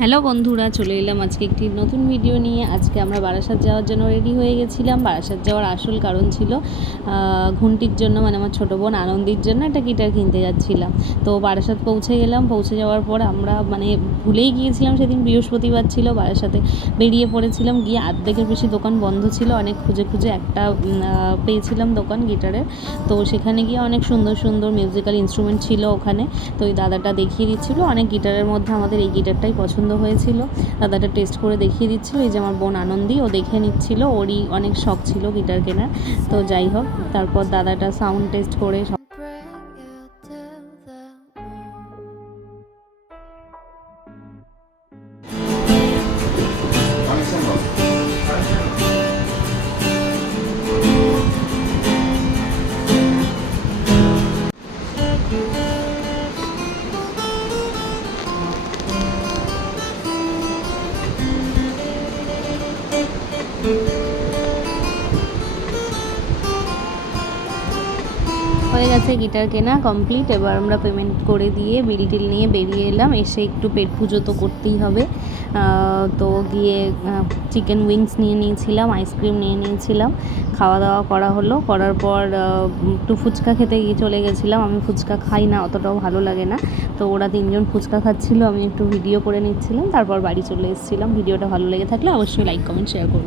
Hello বন্ধুরা, চলে এলাম আজকে একটি নতুন ভিডিও নিয়ে। আজকে আমরা বারাসাত যাওয়ার জন্য রেডি হয়ে গেছিলাম। বারাসাত যাওয়ার আসল কারণ ছিল ঘুন্টির জন্য, মানে আমার ছোটো বোন আনন্দির জন্য একটা গিটার কিনতে যাচ্ছিলাম। তো বারাসাত পৌঁছে গেলাম। পৌঁছে যাওয়ার পর আমরা ভুলেই গিয়েছিলাম, সেদিন বৃহস্পতিবার ছিল। বারাসাতে বেরিয়ে পড়েছিলাম, গিয়ে অর্ধেকের বেশি দোকান বন্ধ ছিল। অনেক খুঁজে খুঁজে একটা পেয়েছিলাম দোকান গিটারের। তো সেখানে গিয়ে অনেক সুন্দর সুন্দর মিউজিক্যাল ইনস্ট্রুমেন্ট ছিল ওখানে। তো ওই দাদাটা দেখিয়ে দিচ্ছিলো অনেক গিটারের মধ্যে আমাদের এই গিটারটাই পছন্দ হয়েছিল। দাদাটা টেস্ট করে দেখিয়ে দিচ্ছিল। এই যে আমার বোন আনন্দি, ও দেখে নিচ্ছিল, ওরই অনেক শখ ছিল গিটার কেনার। তো যাই হোক, তারপর দাদাটা সাউন্ড টেস্ট করে হয়ে গেছে। গিটার কেনা কমপ্লিট। এবার আমরা পেমেন্ট করে দিয়ে বিল টিল নিয়ে বেরিয়ে এলাম। এসে একটু পেট পুজো তো করতেই হবে। তো গিয়ে চিকেন উইংস নিয়ে নিয়েছিলাম, আইসক্রিম নিয়ে নিয়েছিলাম, খাওয়া দাওয়া করা হলো। করার পর একটু ফুচকা খেতে গিয়ে চলে গেছিলাম। আমি ফুচকা খাই না, অতটাও ভালো লাগে না। তো ওরা তিনজন ফুচকা খাচ্ছিলো, আমি একটু ভিডিও করে নিচ্ছিলাম, তারপর বাড়ি চলে এসেছিলাম। ভিডিওটা ভালো লেগে থাকলে অবশ্যই লাইক কমেন্ট শেয়ার করুন।